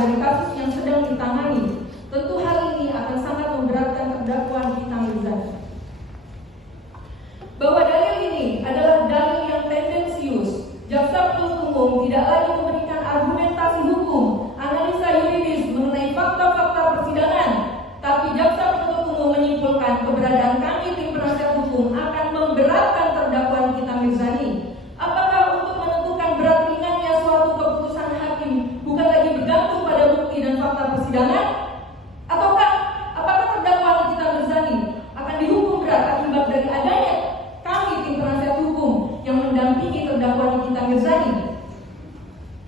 dari kasus yang sedang ditangani. Tentu hal ini akan sangat memberatkan terdakwa Nikita Mirzani. Bahwa dalil ini adalah dalil yang tendensius, jaksa penuntut umum tidak lagi memberikan argumentasi hukum, analisa yuridis mengenai fakta-fakta persidangan, tapi jaksa penuntut umum menyimpulkan keberadaan kami tim penasihat hukum akan memberatkan terdakwa Nikita Mirzani. Apakah untuk menentukan berat ringannya suatu keputusan hakim bukan lagi bergantung pada bukti dan fakta persidangan? Ataukah apakah terdakwa Nikita Mirzani akan dihukum berat akibat dari adanya kami tim penasihat hukum yang mendampingi terdakwa Nikita Mirzani?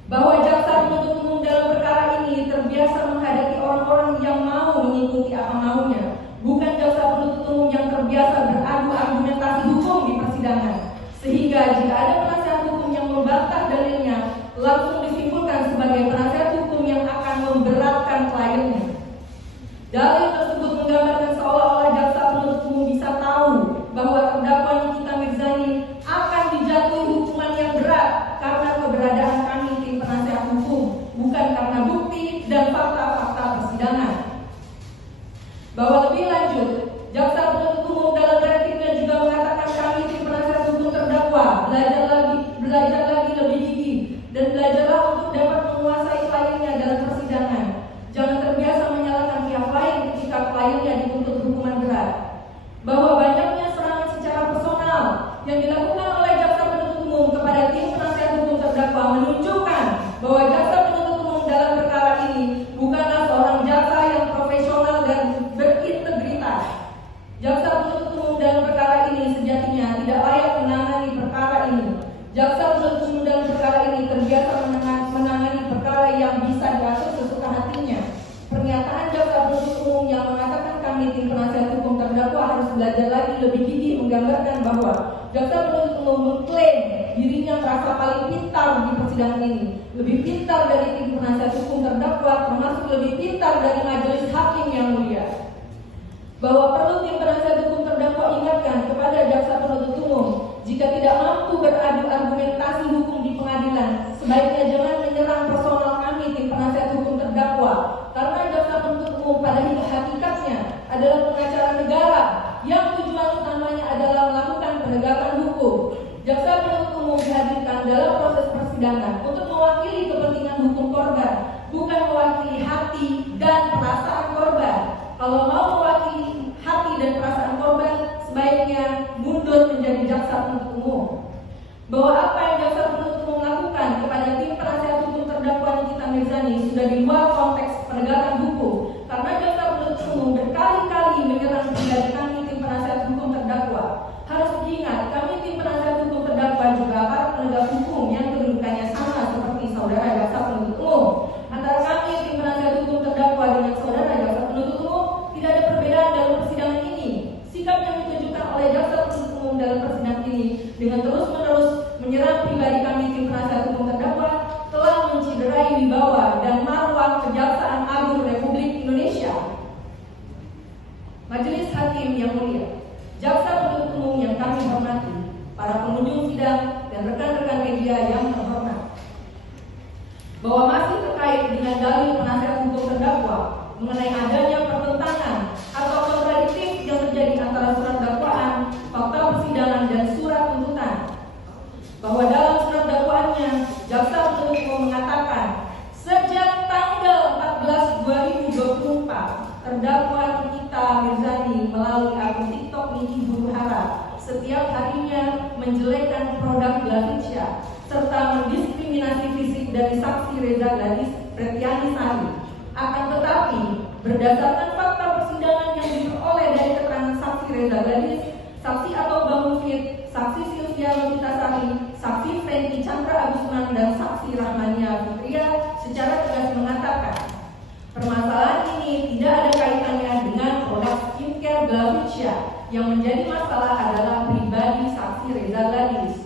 Bahwa jaksa penuntut umum dalam perkara ini terbiasa menghadapi orang-orang yang mau mengikuti apa maunya, bukan jaksa penuntut umum yang terbiasa beradu argumentasi hukum di persidangan. Sehingga jika ada penasihat hukum yang membantah dalilnya, langsung disimpulkan sebagai penasihat hukum yang akan memberatkan kliennya. Dalil tersebut menggambarkan seolah-olah jaksa penuntut umum bisa tahu bahwa terdakwa Nikita Mirzani akan dijatuhi hukuman yang berat karena keberadaan kami tim penasihat hukum, bukan karena bukti dan fakta-fakta persidangan. Bahwa lebih lanjut, jaksa penuntut umum dalam repliknya juga mengatakan kami tim penasihat hukum terdakwa belajar lagi lebih gigih dan belajarlah untuk dapat menguasai kliennya dalam persidangan. Jangan terbiasa menyalahkan pihak lain ketika kliennya dituntut hukuman berat. Bahwa banyaknya serangan secara personal yang dilakukan oleh jaksa penuntut umum kepada tim penasihat hukum terdakwa menunjukkan bahwa jaksa penuntut umum dalam perkara ini bukanlah seorang jaksa yang profesional dan berintegritas. Jaksa penuntut umum dalam perkara ini sejatinya tidak layak menangani perkara ini. Jaksa penuntut umum dalam perkara ini terbiasa menangani perkara yang bisa diatur sesuka hatinya. Pernyataan jaksa penuntut umum yang mengatakan kami tim penasihat hukum terdakwa harus belajar lagi lebih gigih menggambarkan bahwa jaksa penuntut umum mengklaim dirinya merasa paling pintar di persidangan ini, lebih pintar dari tim penasihat hukum terdakwa, termasuk lebih pintar dari majelis hakim yang mulia. Bahwa perlu tim penasihat hukum terdakwa ingatkan kepada jaksa penuntut umum, jika tidak mampu beradu argumentasi hukum di pengadilan, sebaiknya jangan menyerang personal kami tim penasihat hukum terdakwa, karena jaksa penuntut umum pada hakikatnya adalah pengacara negara yang tujuan utamanya adalah melakukan penegakan hukum. Jaksa penuntut umum dihadirkan dalam proses persidangan untuk mewakili kepentingan hukum korban, bukan mewakili hati dan perasaan korban. Kalau mau mewakili hati dan perasaan korban, sebaiknya mundur menjadi jaksa penuntut umum. Bahwa apa yang jaksa penuntut umum lakukan kepada tim penasihat hukum terdakwa Nikita Mirzani sudah di luar konteks penegakan hukum, karena jaksa penuntut umum berkali-kali menyerang pribadi kami tim penasihat hukum terdakwa. Harus diingat, kami tim penasihat hukum terdakwa juga para penegak hukum yang kedudukannya sama seperti saudara jaksa penuntut umum. Antara kami tim penasihat hukum terdakwa dengan saudara jaksa penuntut umum tidak ada perbedaan dalam persidangan ini. Sikap yang ditunjukkan oleh jaksa penuntut umum dalam persidangan ini dengan terus-menerus menyerang pribadi kami tim penasihat hukum terdakwa telah menciderai wibawa dan marwah Kejaksaan Agung Republik Indonesia. Majelis Hakim yang mulia, jaksa penuntut umum yang kami hormati, para pengunjung sidang dan rekan-rekan media yang terhormat, bahwa masih terkait dengan dalil penasihat hukum terdakwa mengenai adanya pertentangan atau kontradiktif yang terjadi antara surat dakwaan, fakta persidangan dan surat tuntutan. Bahwa dalam surat dakwaannya, jaksa penuntut umum mengatakan sejak tanggal 14/2024 terdakwa Nikita Mirzani melalui akun TikTok Niki Buruhara setiap harinya menjelekkan produk Glavicia serta mendiskriminasi fisik dari saksi Reza Gladys Pretiani Sari. Akan tetapi, berdasarkan fakta persidangan yang diperoleh dari keterangan saksi Reza Gladys, saksi atau Bang Mufid, saksi Sylvia Novitasari, saksi Franky Chandra Agusman, dan saksi Rahmania Fitria secara tegas mengatakan permasalahan ini tidak ada kaitannya dengan produk skincare Glavicia. Yang menjadi masalah adalah pribadi saksi Reza Gladys.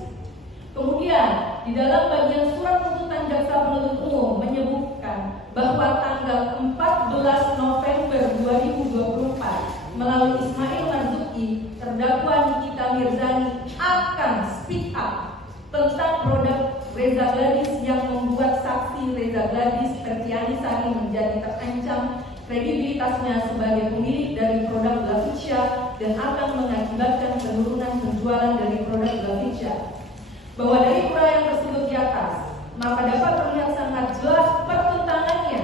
Kemudian, di dalam bagian surat tuntutan jaksa penuntut umum menyebutkan bahwa tanggal 14 November 2024 melalui Ismail Marzuki, terdakwa Nikita Mirzani akan speak up tentang produk Reza Gladys yang membuat saksi Reza Gladys Spertianisari menjadi terancam kredibilitasnya sebagai pemilik dari produk Glaficia dan akan mengakibatkan penurunan penjualan dari produk Glaficia. Bahwa dari uraian tersebut di atas, maka dapat terlihat sangat jelas pertentangannya.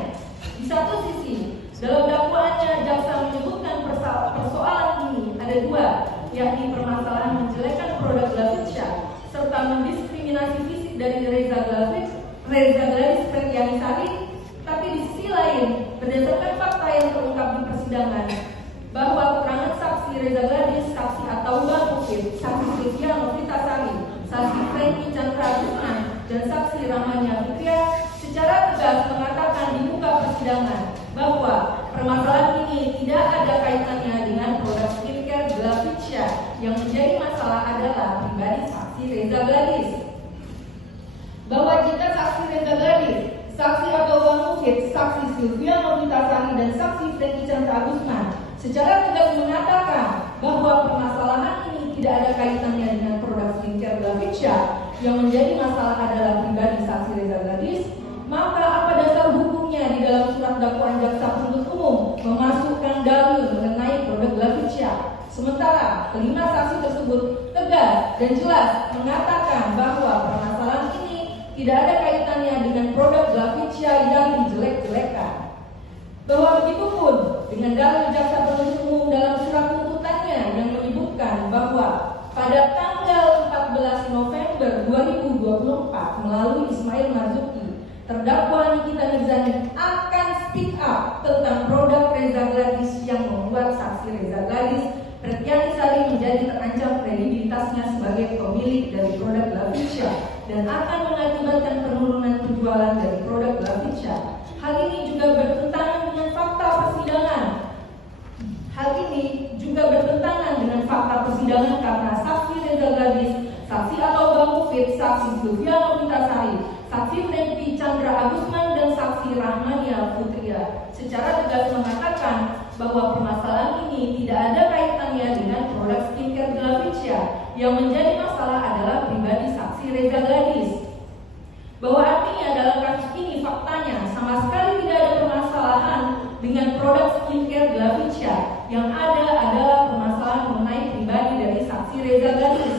Di satu sisi, dalam dakwaannya jaksa menyebutkan persoalan ini ada dua, yakni permasalahan menjelekkan produk Glaficia serta mendiskriminasi fisik dari Reza Gladys Spertianisari. Tapi di sisi lain, berdasarkan fakta yang terungkap di persidangan, bahwa keterangan saksi Reza Gladys, saksi Ataullah Mufid, saksi Sylvia Novitasari, saksi Franky Chandra Guzman, dan saksi Rahmania Fitria secara tegas mengatakan di muka persidangan bahwa permasalahan ini tidak ada kaitannya dengan produk skincare Glaficia. Yang menjadi masalah adalah pribadi saksi Reza Gladys. Bahwa jika saksi Reza Gladys, saksi Ataullah Mufid, saksi Sylvia Novitasari, dan saksi Franky Chandra Guzman secara tegas mengatakan bahwa permasalahan ini tidak ada kaitannya dengan produk skincare Glaficia, yang menjadi masalah adalah pribadi saksi Reza Gladys, maka apa dasar hukumnya di dalam surat dakwaan jaksa penuntut umum memasukkan dalil mengenai produk Glaficia, sementara kelima saksi tersebut tegas dan jelas mengatakan bahwa permasalahan ini tidak ada kaitannya dengan produk Glaficia yang dijelek-jelekan. Bahwa begitupun dengan dalil jaksa penuntut umum dalam surat tuntutannya yang menyebutkan bahwa pada tanggal 14 November 2024 melalui Ismail Marzuki, terdakwa Nikita Mirzani akan speak up tentang produk Reza Gladys yang membuat saksi Reza Gladys Spertianisari menjadi terancam kredibilitasnya sebagai pemilik dari produk Glaficia dan akan mengakibatkan penurunan penjualan dari produk Glaficia. Hal ini juga bertentangan dengan fakta persidangan. Karena saksi Reza Gladys, saksi Ataullah Mufid, saksi Sylvia Novitasari, saksi Franky Chandra Guzman, dan saksi Rahmania Fitria secara tegas mengatakan bahwa permasalahan ini tidak ada kaitannya dengan produk skincare Glaficia. Yang menjadi masalah adalah pribadi saksi Reza Gladys. Bahwa artinya dalam kasus ini faktanya sama sekali tidak ada permasalahan dengan produk skincare Glaficia. Yang ada adalah permasalahan mengenai pribadi dari saksi Reza Gladys.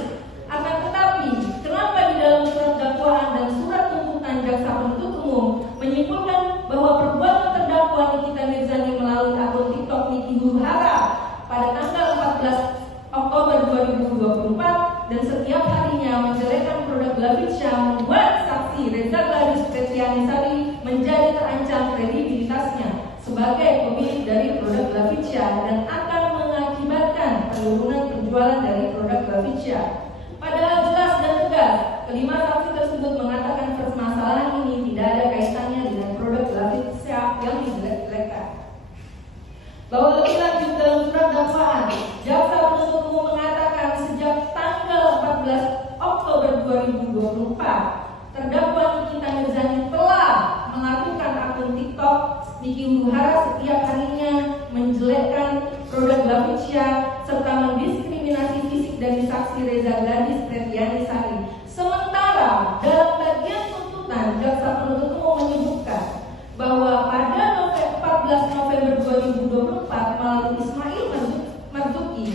Akan tetapi, kenapa di dalam surat dakwaan dan surat tuntutan jaksa penuntut umum menyimpulkan bahwa perbuatan terdakwa Nikita Mirzani melalui akun TikTok Niki Huru-Hara pada tanggal 14 Oktober 2024 dan setiap harinya menjelekkan produk Glaficia membuat saksi Reza Gladys Spertianisari menjadi terancam kredibilitasnya sebagai pemilik dari produk Glaficia dan akan mengakibatkan penurunan penjualan dari produk Glaficia. Padahal jelas dan tegas, kelima saksi tersebut mengatakan permasalahan ini tidak ada kaitannya dengan produk Glaficia yang dijelek-jelekan. Bahwa lebih lanjut dalam surat dakwaan, jaksa penuntut umum mengatakan sejak tanggal 14 Oktober 2024, terdakwa Nikita Mirzani telah melakukan akun TikTok Niki Huru-Hara setiap harinya menjelekkan produk Glaficia serta mendiskriminasi fisik dari saksi Reza Gladys Spertianisari. Sementara dalam bagian tuntutan jaksa penuntut umum menyebutkan bahwa pada 14 November 2024 melalui Ismail Marzuki,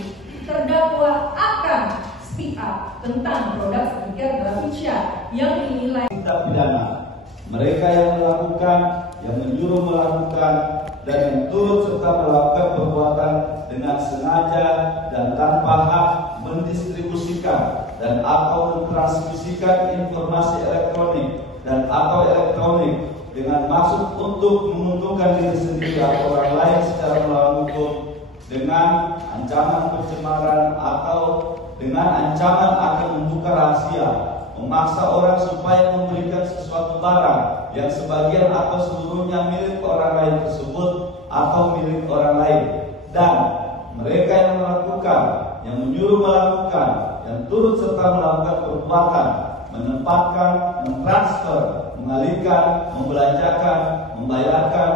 terdakwa akan speak up tentang produk skincare Glaficia yang dinilai tindak pidana. Mereka yang melakukan, yang menyuruh melakukan, dan yang turut serta melakukan perbuatan dengan sengaja dan tanpa hak mendistribusikan dan atau mentransmisikan informasi elektronik dan atau elektronik dengan maksud untuk menguntungkan diri sendiri atau orang lain secara melawan hukum dengan ancaman pencemaran atau dengan ancaman akan membuka rahasia, memaksa orang supaya memberikan sesuatu barang yang sebagian atau seluruhnya milik orang lain tersebut atau milik orang lain, dan mereka yang melakukan, yang menyuruh melakukan, yang turut serta melakukan perbuatan menempatkan, mentransfer, mengalihkan, membelanjakan, membayarkan,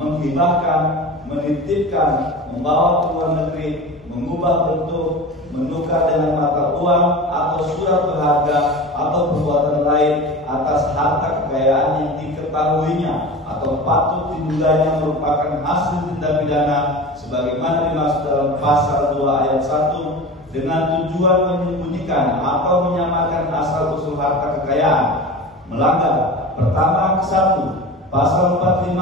menghibahkan, menitipkan, membawa ke luar negeri, mengubah bentuk, menukar dengan mata uang atau surat berharga atau perbuatan lain atas harta kekayaan yang diketahuinya atau patut diduganya merupakan hasil tindak pidana sebagaimana dimaksud dalam pasal 2 ayat 1 dengan tujuan menyembunyikan atau menyamakan asal usul harta kekayaan. Melanggar pertama ke 1 pasal 45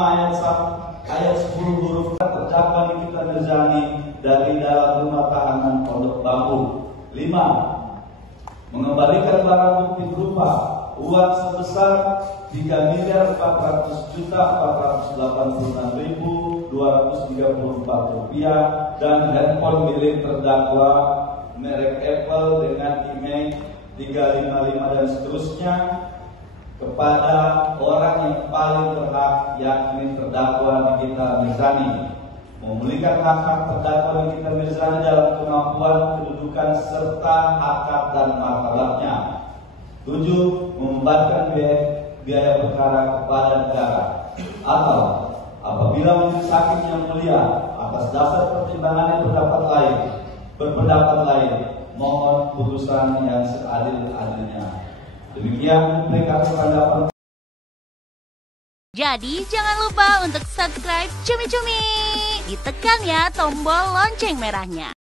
ayat 10 huruf terdakwa Nikita Mirzani dari dalam rumah tahanan Pondok Bambu. 5. Mengembalikan barang bukti berupa uang sebesar 3.486.234 rupiah dan handphone milik terdakwa merek Apple dengan email 355 dan seterusnya kepada orang yang paling berhak, yakni terdakwa Nikita Mirzani. Memulihkan hak-hak terdakwa Nikita Mirzani dalam kemampuan, kedudukan serta harkat dan martabatnya. 7. Membebankan biaya perkara kepada negara, atau apabila majelis hakim yang mulia atas dasar pertimbangan yang berpendapat lain mohon putusan yang seadil-adilnya. Demikian pendapat. Jadi jangan lupa untuk subscribe Cumi Cumi. Ditekan ya tombol lonceng merahnya.